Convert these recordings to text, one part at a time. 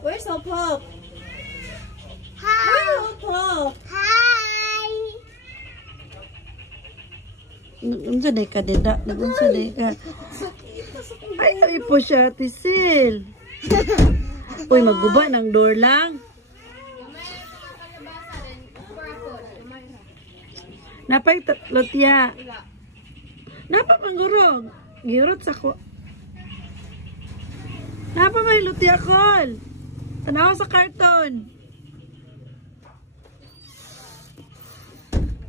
Where's Hope Hope? Hi. Where's Hope Hope? Hi. Unsa day ka dida? Unsa day ka? Ay po siya, Tisil. Uy, magguba ng door lang. Napay lotya. Napa manggurog. Girot sa ko. Napa may lotya kol. Tanaw sa karton.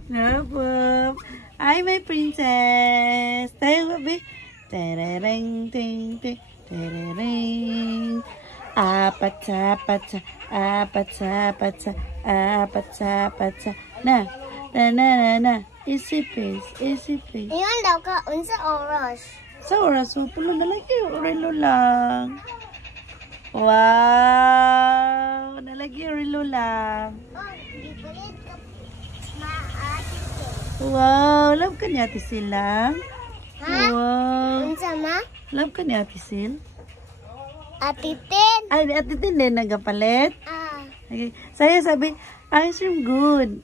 Napa. Ay, my princess. Tayo, baby. Terereng, ting, ting, terereng. Apatsa, patsa, apatsa, patsa, apatsa, patsa. Na, na, na, na, na. Easy face, easy face. Iyon daw ka, unsa oras? Sa oras mo, pulo na lagi. Relo lang. Wow. Nalagi relo lang. Oh, ipalit ka maatite. Wow. Love ka ni Ate Sil lang. Ha? Wow. Unsa ma? Love ka ni Ate Sil. Atitin. Ay, ni Ate Tin din nagapalit. Ah. Okay. Saya sabi, ice cream good.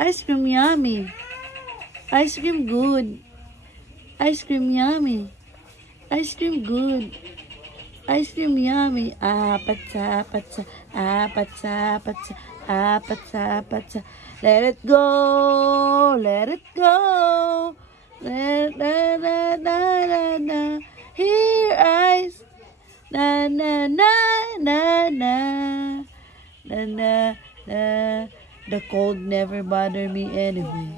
Ice cream yummy. Ice cream good. Ice cream yummy. Ice cream good. Ice cream yummy. Patsa, patsa, patsa, patsa, patsa, patsa. Let it go. Let it go. Na na na na na na. Here eyes. Na na na na na. Na na na. The cold never bothered me anyway.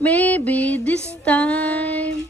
Maybe this time